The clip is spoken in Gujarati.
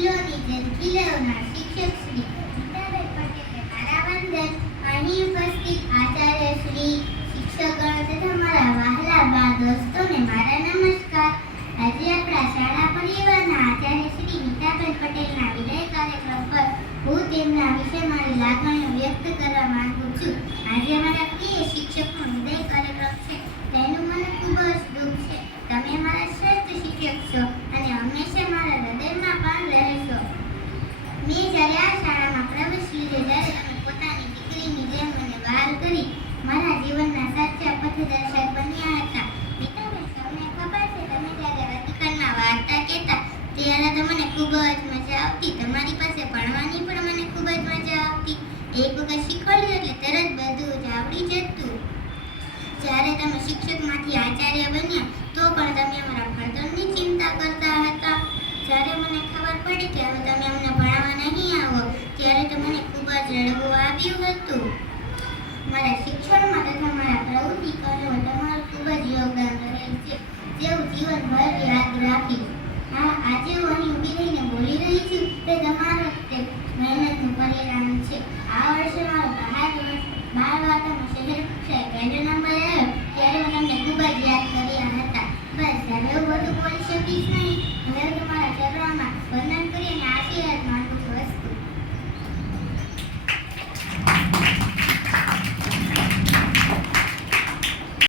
ફૂલોની જેમ ખીલવનાર શિક્ષક શ્રી નીતાબેન પટેલને મારા વંદન. અહીં ઉપસ્થિત આચાર્ય શ્રી, શિક્ષકગણ તથા મારા વહાલા બા દોસ્તોને મારા નમસ્કાર. આજે આપણા શાળા પરિવારના આચાર્ય શ્રી નીતાબેન પટેલના વિદાય કાર્યક્રમ પર હું તેમના વિશે મારી લાગણીઓ વ્યક્ત કરવા માંગુ છું. આજે અમારા પ્રિય શિક્ષકનો વિદાય કાર્યક્રમ છે, તેનું મને ખૂબ જ દુઃખ છે. તમે મારા શ્રેષ્ઠ શિક્ષક છો અને હંમેશા મારા હૃદયમાં પણ રહેશો. મેં જ્યારે આ શાળામાં પ્રવેશ લીધો ત્યારે તમે પોતાની દીકરીની જેમ મને વહાલ કરી મારા જીવનના સાચા પથદર્શક બન્યા હતા. નીતાબેન, તમને ખબર છે, તમે જ્યારે રતિકાળમાં વાર્તા કહેતા ત્યારે તમને ખૂબ જ મજા આવતી. તમારી પાસે ભણવાની પણ મને ખૂબ જ મજા આવતી. એક વખત શીખવાડ્યું એટલે તરત બધું જ આવડી જતું. જ્યારે તમે શિક્ષકમાંથી આચાર્ય બન્યા તો પણ તમે અમારા ભણતરની ચિંતા કરતા હતા. જ્યારે મને ખબર પડી કે હવે તમે અમને ભણાવવા નહીં આવો ત્યારે તો મને ખૂબ જ રડવું આવ્યું હતું. મારા શિક્ષણમાં તથા મારા